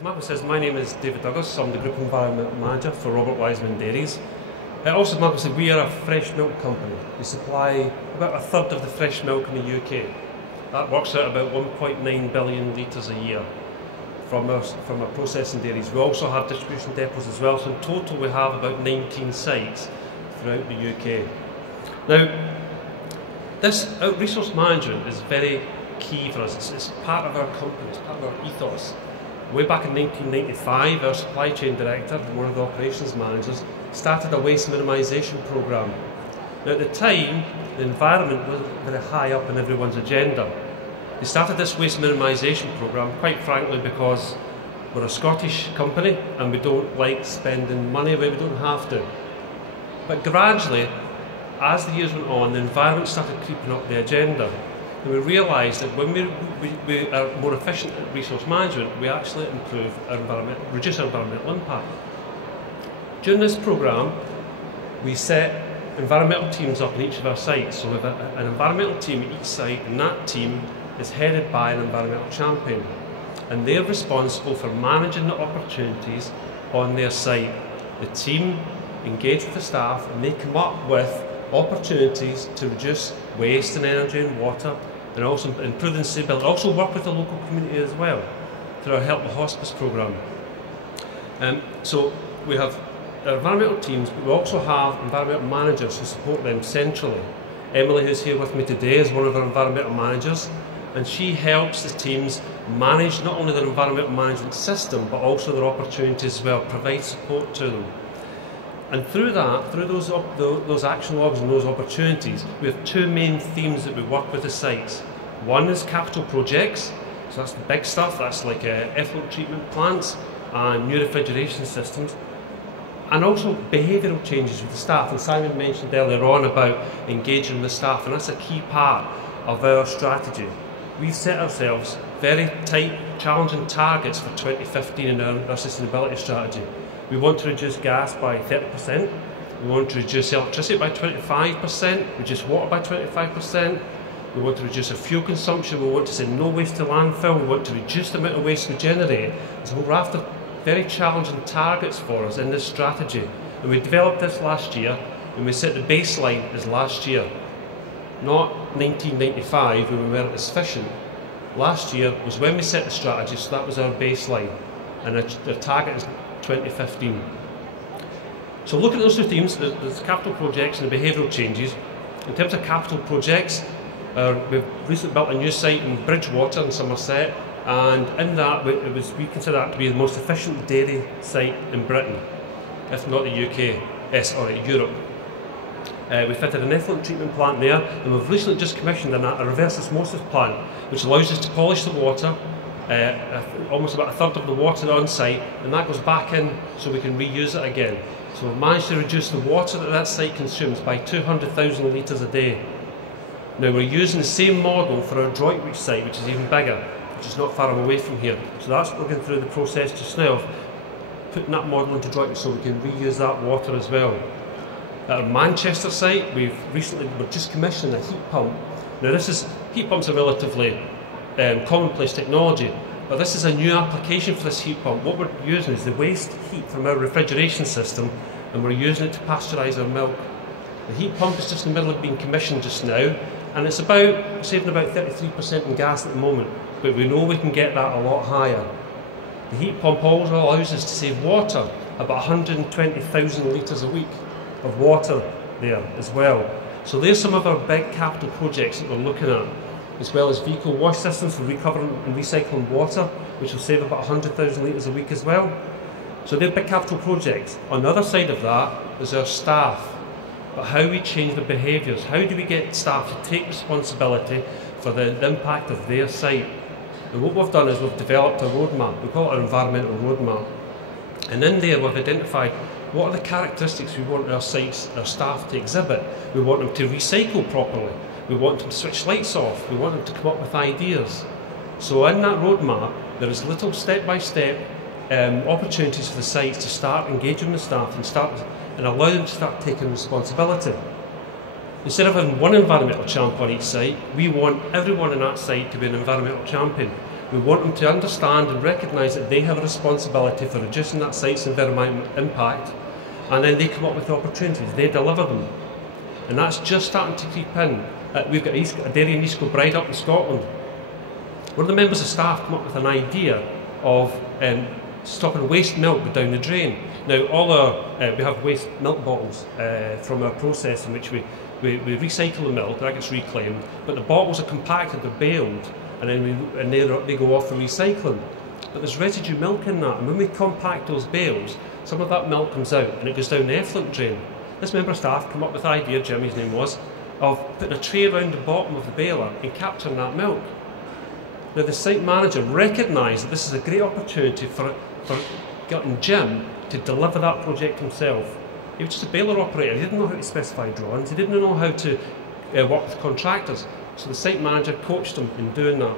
As Marco says, my name is David Douglas. I'm the Group Environment Manager for Robert Wiseman Dairies. Also, as Marco said, we are a fresh milk company. We supply about a third of the fresh milk in the UK. That works out about 1.9 billion litres a year from our processing dairies. We also have distribution depots as well, so in total we have about 19 sites throughout the UK. Now, this resource management is very key for us. It's part of our company, it's part of our ethos. Way back in 1995, our supply chain director, one of the operations managers, started a waste minimisation programme. Now at the time, the environment wasn't very high up on everyone's agenda. They started this waste minimisation programme, quite frankly, because we're a Scottish company and we don't like spending money where we don't have to. But gradually, as the years went on, the environment started creeping up the agenda. And we realised that when we are more efficient at resource management, we actually reduce our environmental impact. During this programme, we set environmental teams up in each of our sites. So we have an environmental team at each site, and that team is headed by an environmental champion. And they're responsible for managing the opportunities on their site. The team engage with the staff and they come up with opportunities to reduce waste and energy and water, and also improve the stability. Also work with the local community as well through our Help the Hospice programme. So we have our environmental teams, but we also have environmental managers who support them centrally. Emily, who's here with me today, is one of our environmental managers, and she helps the teams manage not only their environmental management system, but also their opportunities as well, provide support to them. And through that, through those action logs and those opportunities, we have two main themes that we work with the sites. One is capital projects, so that's the big stuff, that's like effluent treatment plants and new refrigeration systems. And also behavioural changes with the staff, and Simon mentioned earlier on about engaging the staff, and that's a key part of our strategy. We've set ourselves very tight, challenging targets for 2015 in our sustainability strategy. We want to reduce gas by 30%, we want to reduce electricity by 25%, reduce water by 25%, we want to reduce our fuel consumption, we want to send no waste to landfill, we want to reduce the amount of waste we generate. So we're after very challenging targets for us in this strategy. And we developed this last year, and we set the baseline as last year, not 1995 when we weren't as efficient. Last year was when we set the strategy, so that was our baseline, and the target is 2015. So looking at those two themes, there's capital projects and the behavioural changes. In terms of capital projects, we've recently built a new site in Bridgewater in Somerset, and in that we consider that to be the most efficient dairy site in Britain, if not the UK, sorry, Europe. We fitted an effluent treatment plant there, and we've recently just commissioned a reverse osmosis plant, which allows us to polish the water, almost about a third of the water on site, and that goes back in so we can reuse it again. So we've managed to reduce the water that site consumes by 200,000 litres a day. Now we're using the same model for our Droitwich site, which is even bigger, which is not far away from here. So that's what we're going through the process just now of putting that model into Droitwich so we can reuse that water as well. At our Manchester site, we've just commissioned a heat pump. Now heat pumps are relatively commonplace technology, but this is a new application for this heat pump. What we're using is the waste heat from our refrigeration system, and we're using it to pasteurise our milk. The heat pump is just in the middle of being commissioned just now, and it's saving about 33% in gas at the moment, but we know we can get that a lot higher. The heat pump also allows us to save water, about 120,000 litres a week of water there as well. So there's some of our big capital projects that we're looking at, as well as vehicle wash systems for recovering and recycling water, which will save about 100,000 litres a week as well. So they're big capital projects. On the other side of that is our staff, but how we change their behaviours. How do we get staff to take responsibility for the impact of their site? And what we've done is we've developed a roadmap. We call it our environmental roadmap. And in there we've identified what are the characteristics we want our sites, our staff to exhibit. We want them to recycle properly. We want them to switch lights off. We want them to come up with ideas. So in that roadmap, there is little step-by-step opportunities for the sites to start engaging the staff and allow them to start taking responsibility. Instead of having one environmental champion on each site, we want everyone on that site to be an environmental champion. We want them to understand and recognise that they have a responsibility for reducing that site's environmental impact, and then they come up with opportunities, they deliver them. And that's just starting to creep in. We've got a dairy in East Kilbride up in Scotland. One of the members of staff come up with an idea of stopping waste milk go down the drain. Now, we have waste milk bottles from our process in which we recycle the milk, that gets reclaimed, but the bottles are compacted, they're baled, and then they go off for recycling. But there's residue milk in that, and when we compact those bales, some of that milk comes out and it goes down the effluent drain. This member of staff came up with the idea, Jim his name was, of putting a tray around the bottom of the baler and capturing that milk. Now the site manager recognised that this is a great opportunity for getting Jim to deliver that project himself. He was just a baler operator, he didn't know how to specify drawings, he didn't know how to work with contractors. So the site manager coached him in doing that.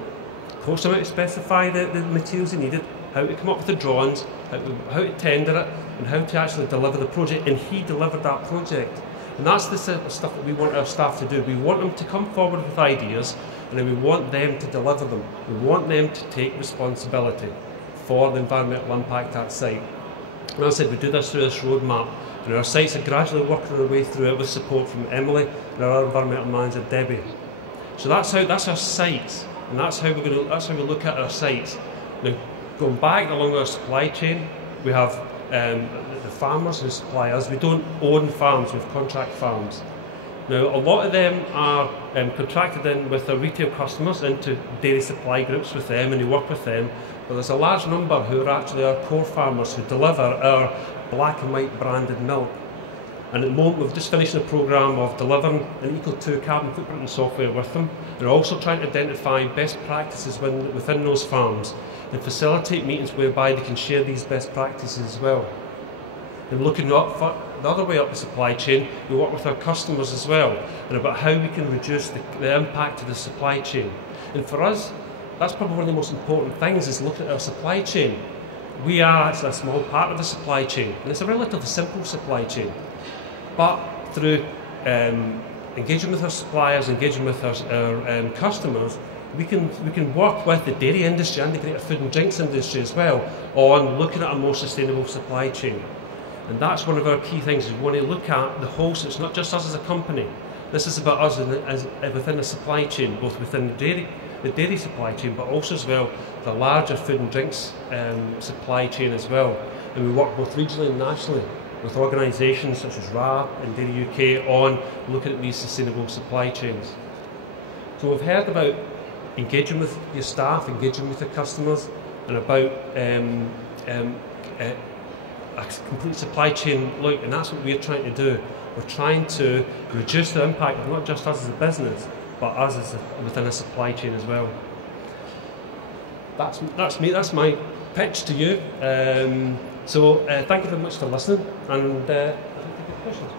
Coached him how to specify the materials he needed, how to come up with the drawings, how to tender it, and how to actually deliver the project, and he delivered that project. And that's the stuff that we want our staff to do. We want them to come forward with ideas, and then we want them to deliver them. We want them to take responsibility for the environmental impact at site. And as I said, we do this through this roadmap, and our sites are gradually working their way through it with support from Emily and our environmental manager Debbie. So that's our sites, and that's how we look at our sites. Now, going back along our supply chain, we have the farmers who supply us. We don't own farms, we have contract farms. Now, a lot of them are contracted in with our retail customers into dairy supply groups with them, and we work with them. But there's a large number who are actually our core farmers who deliver our black and white branded milk. And at the moment, we've just finished a programme of delivering an Eco2 carbon footprint software with them. They're also trying to identify best practices within those farms and facilitate meetings whereby they can share these best practices as well. And looking up for the other way up the supply chain, we work with our customers as well, and about how we can reduce the impact of the supply chain. And for us, that's probably one of the most important things, is looking at our supply chain. We are actually a small part of the supply chain, and it's a relatively simple supply chain. But through engaging with our suppliers, engaging with our customers, we can work with the dairy industry and the greater food and drinks industry as well on looking at a more sustainable supply chain. And that's one of our key things, is we want to look at the whole, so it's not just us as a company. This is about us within the supply chain, both within the dairy supply chain, but also as well the larger food and drinks supply chain as well. And we work both regionally and nationally with organisations such as RA and Dairy UK on looking at these sustainable supply chains. So we've heard about engaging with your staff, engaging with your customers, and about a complete supply chain look, and that's what we're trying to do. We're trying to reduce the impact of not just us as a business, but us as within a supply chain as well. That's me, that's my pitch to you. So thank you very much for listening, and I'll take your questions.